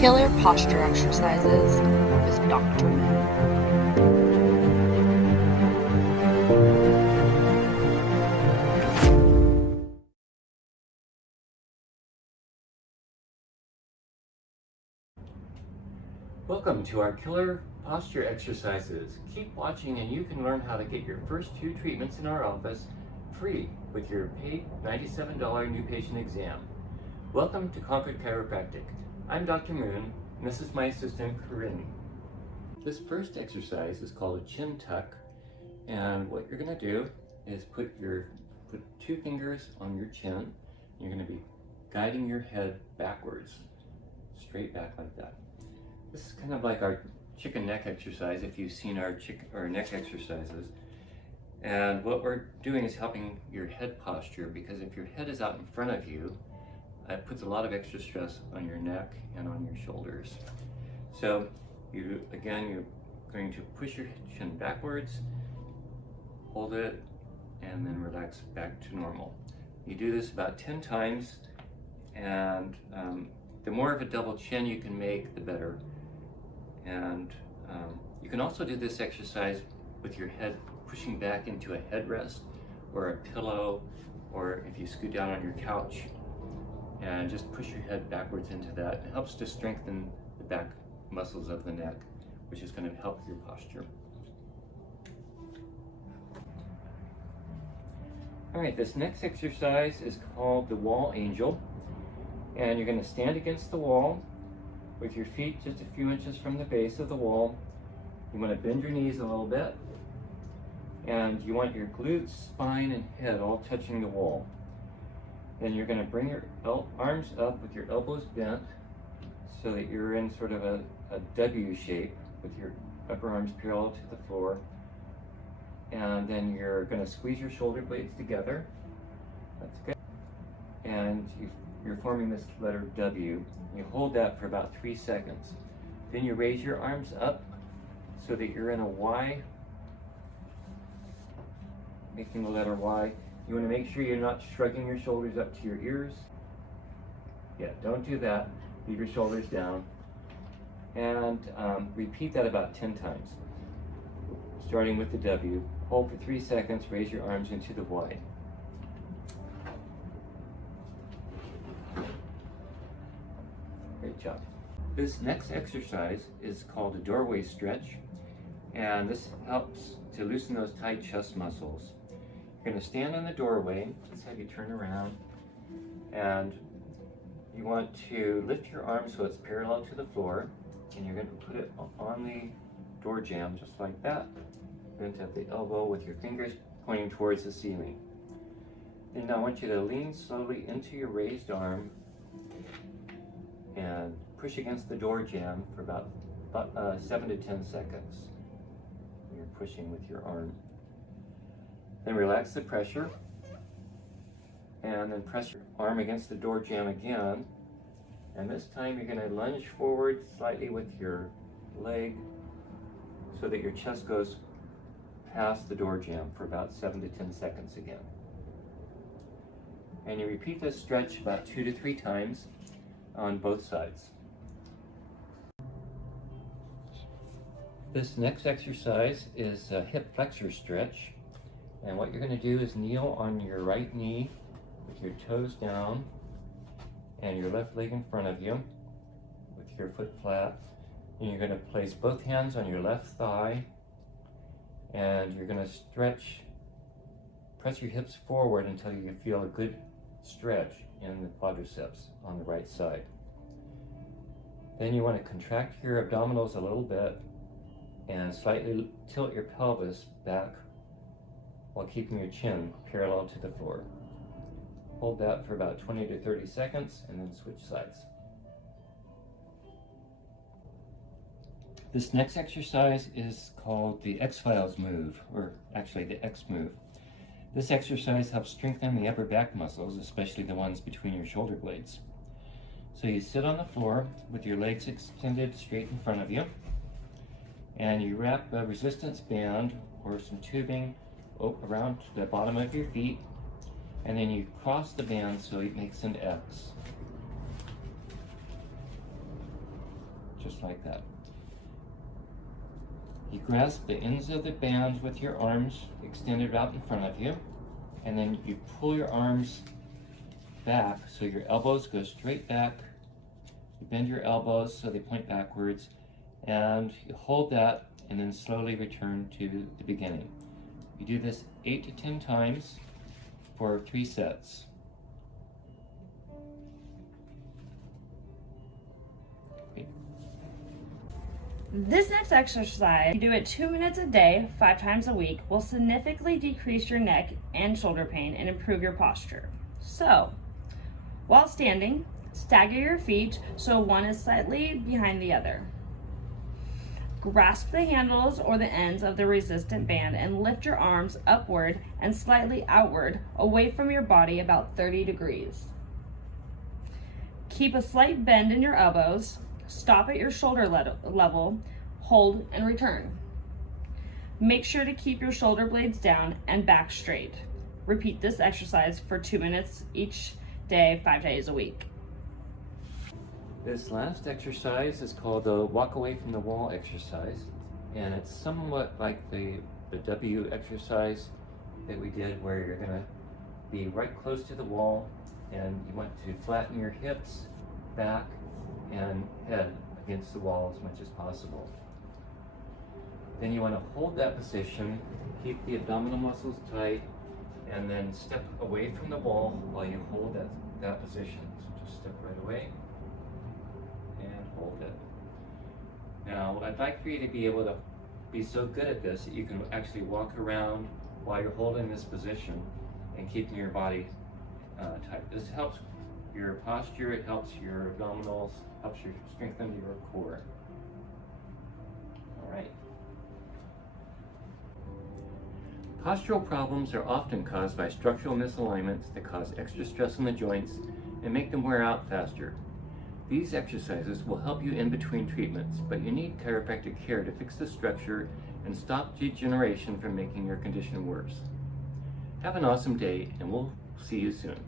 Killer posture exercises with Dr. Moon. Welcome to our killer posture exercises. Keep watching and you can learn how to get your first 2 treatments in our office free with your paid $97 new patient exam. Welcome to Concord Chiropractic. I'm Dr. Moon and this is my assistant Corinne. This first exercise is called a chin tuck, and what you're going to do is put 2 fingers on your chin. You're going to be guiding your head backwards, straight back like that. This is kind of like our chicken neck exercise if you've seen our neck exercises. And what we're doing is helping your head posture, because if your head is out in front of you, it puts a lot of extra stress on your neck and on your shoulders. So you're going to push your chin backwards, hold it, and then relax back to normal. You do this about 10 times, and the more of a double chin you can make, the better. And you can also do this exercise with your head pushing back into a headrest or a pillow, or if you scoot down on your couch and just push your head backwards into that. It helps to strengthen the back muscles of the neck, which is going to help your posture. All right, this next exercise is called the wall angel, and you're going to stand against the wall with your feet just a few inches from the base of the wall. You want to bend your knees a little bit, and you want your glutes, spine, and head all touching the wall. Then you're going to bring your arms up with your elbows bent so that you're in sort of a W shape with your upper arms parallel to the floor. And then you're going to squeeze your shoulder blades together. That's good. And you're forming this letter W. You hold that for about 3 seconds. Then you raise your arms up so that you're in a Y, making the letter Y. You want to make sure you're not shrugging your shoulders up to your ears. Yeah, don't do that. Leave your shoulders down. And repeat that about 10 times. Starting with the W. Hold for 3 seconds, raise your arms into the Y. Great job. This next exercise is called a doorway stretch, and this helps to loosen those tight chest muscles. You're going to stand in the doorway. Let's have you turn around, and you want to lift your arm so it's parallel to the floor, and you're going to put it on the door jamb just like that. Bent at the elbow with your fingers pointing towards the ceiling. Then I want you to lean slowly into your raised arm and push against the door jamb for about 7 to 10 seconds. You're pushing with your arm. Then relax the pressure, and then press your arm against the door jamb again. And this time you're going to lunge forward slightly with your leg so that your chest goes past the door jamb for about 7 to 10 seconds again. And you repeat this stretch about 2 to 3 times on both sides. This next exercise is a hip flexor stretch. And what you're going to do is kneel on your right knee with your toes down and your left leg in front of you with your foot flat. And you're going to place both hands on your left thigh, and you're going to press your hips forward until you feel a good stretch in the quadriceps on the right side. Then you want to contract your abdominals a little bit and slightly tilt your pelvis back while keeping your chin parallel to the floor. Hold that for about 20 to 30 seconds and then switch sides. This next exercise is called the X-Files move, or actually the XMove. This exercise helps strengthen the upper back muscles, especially the ones between your shoulder blades. So you sit on the floor with your legs extended straight in front of you, and you wrap a resistance band or some tubing around the bottom of your feet, and then you cross the band so it makes an X. just like that. You grasp the ends of the band with your arms extended out in front of you, and then you pull your arms back so your elbows go straight back. You bend your elbows so they point backwards, and you hold that and then slowly return to the beginning. You do this 8 to 10 times for 3 sets. This next exercise, you do it 2 minutes a day, 5 times a week, will significantly decrease your neck and shoulder pain and improve your posture. So, while standing, stagger your feet so one is slightly behind the other. Grasp the handles or the ends of the resistant band and lift your arms upward and slightly outward away from your body about 30 degrees. Keep a slight bend in your elbows. Stop at your shoulder level, hold, and return. Make sure to keep your shoulder blades down and back straight. Repeat this exercise for 2 minutes each day, 5 days a week. This last exercise is called the walk away from the wall exercise, and it's somewhat like the W exercise that we did, where you're going to be right close to the wall and you want to flatten your hips, back, and head against the wall as much as possible. Then you want to hold that position, keep the abdominal muscles tight, and then step away from the wall while you hold that position. So just step right away and hold it. Now, I'd like for you to be able to be so good at this that you can actually walk around while you're holding this position and keeping your body tight. This helps your posture, it helps your abdominals, helps you strengthen your core. All right. Postural problems are often caused by structural misalignments that cause extra stress on the joints and make them wear out faster. These exercises will help you in between treatments, but you need chiropractic care to fix the structure and stop degeneration from making your condition worse. Have an awesome day, and we'll see you soon.